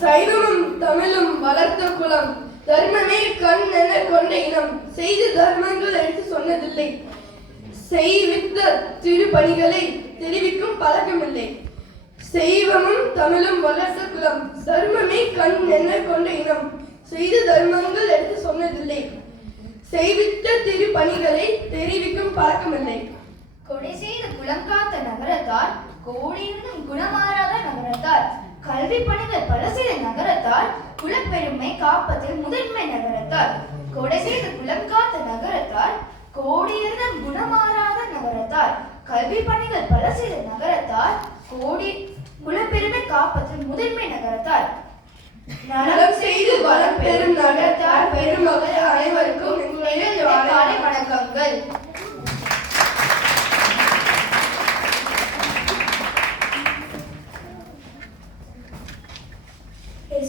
சைவமும் தமிழும் வளர்த்த குலம், தர்மமே கண் என கொண்ட இனம், செய்த தர்மங்கள் எடுத்து சொன்னதில்லை, செய்வித்த திருப்பணிகளை தெரிவிக்கும் பழக்கமில்லை. சைவமும் தமிழும் வளர்த்த குலம், தர்மமே கண் என கொண்ட இனம், செய்த தர்மங்கள் எடுத்து சொன்னதில்லை, செய்வித்த திருப்பணிகளை தெரிவிக்கும் பழக்கமில்லை. கொடை செய்த குலம் காத்த நகரத்தார், கோடியிருந்தும் குணமாறாத நகரத்தார், கல்வி பணிகள் பல செய்த நகரத்தார், குலப்பெருமை காப்பதில் முதன்மை நகரத்தார். கொடை செய்த குலம் காத்த நகரத்தார், கோடியிருந்தும் குணமாறாத நகரத்தார், கல்வி பணிகள் பல செய்த நகரத்தார், குலப்பெருமை காப்பதில் முதன்மை நகரத்தார். நலம் செய்து வளம் பெரும் நகரத்தார் பெருமகள் அனைவருக்கும் காலை வணக்கங்கள்.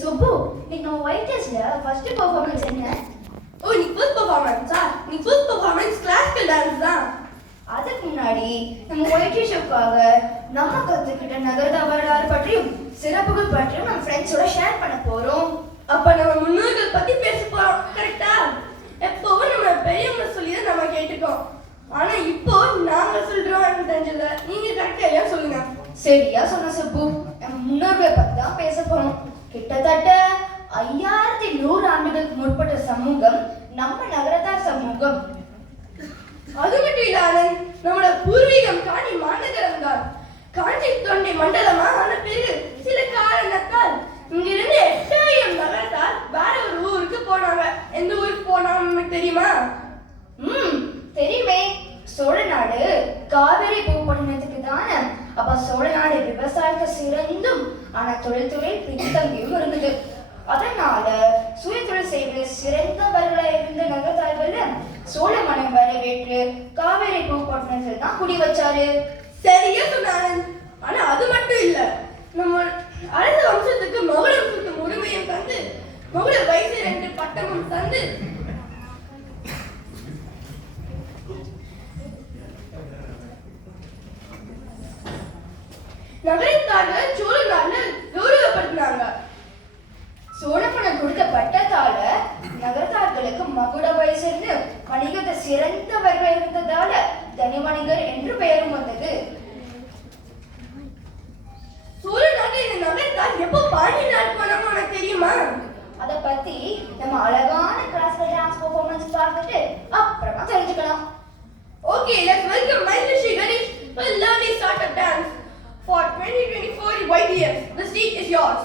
சுப்பு, நீ நம்ம ஒயிட் டெஸ்ட்ல ஃபர்ஸ்ட் பெர்ஃபார்மன்ஸ் என்ன? ஓ, நீ ஃபர்ஸ்ட் பெர்ஃபார்மன்ஸா? நீ ஃபர்ஸ்ட் பெர்ஃபார்மன்ஸ் கிளாசிக்கல் டான்ஸ் தான். அதுக்கு முன்னாடி நம்ம ஒயிட் ஷோக்காக நம்ம கத்துக்கிட்ட நகரத வரலாறு பற்றியும் சிறப்புகள் பற்றியும் நம்ம ஃப்ரெண்ட்ஸோட ஷேர் பண்ண போறோம். அப்ப நம்ம முன்னோர்கள் பத்தி பேச போறோம், கரெக்டா? எப்பவும் நம்ம பெரியவங்க சொல்லிதான் நம்ம கேட்டுக்கோம். ஆனா இப்போ நாங்க சொல்றோம் தெரிஞ்சத நீங்க கரெக்டா ஏன் சொல்லுங்க. சரியா சொன்ன சுப்பு, நம்ம முன்னோர்களை பத்தி தான் பேச போறோம். கிட்டத்தட்ட 5100 ஆண்டுகளுக்கு முற்பட்ட சமூகம் நம்ம நகரத்தார் சமூகம். அது மட்டும் இல்ல ஆனந்த், நம்மளோட பூர்வீகம் காஞ்சி மாநகரம் தான். காஞ்சி தொண்டை மண்டலமா ஆன பிறகு சில காரணத்தால் இங்கிருந்து 8000 நகரத்தார் வேற ஒரு ஊருக்கு போனாங்க. எந்த ஊருக்கு போனாங்க தெரியுமா? தெரியுமே, சோழ நாடு காவிரி பூப்பட்டினத்துக்கு தானே. அப்ப சோழ நாடு விவசாயத்தை சிறந்தும் ஆனா தொழில்துறையில் பின்தங்கியும் இருந்தது. அதனால சுய தொழில் செய்வதில் சிறந்தவர்களா இருந்த நகரத்தார்கள் சோழ மனம் வரவேற்று காவிரி பூப்பட்டினத்தில் தான் குடி வச்சாரு. சரியா சொன்னாங்க. ஆனா அது மட்டும் இல்ல, நம்ம அரச வம்சத்துக்கு மகுடம் சுட்டும் உரிமையும் தந்து மகுட வைசியர் என்ற பட்டமும் தந்து நகரத்தார்கள் சோழ நாடுல கௌரவப்படுத்தினாங்க. சோழ மன்னர் கொடுத்த பட்டத்தால நகரத்தார்களுக்கு மகுட வைசியர்னு வணிகத்தை சிறந்தவர்கள் இருந்ததால தனி வணிகர் என்று பெயரும் வந்தது. சோழ நாட்டில் இந்த நகரத்தார் எப்போ பாண்டிய நாடு போனாங்க உனக்கு தெரியுமா? அதை பத்தி நம்ம அழகான கிளாசிக்கல் டான்ஸ் பெர்ஃபார்மன்ஸ் பார்த்துட்டு அப்புறமா தெரிஞ்சுக்கலாம். Okay, let's welcome Mahendra Sri Ganesh for a lovely startup dance for 2024 YDF. The stage is yours.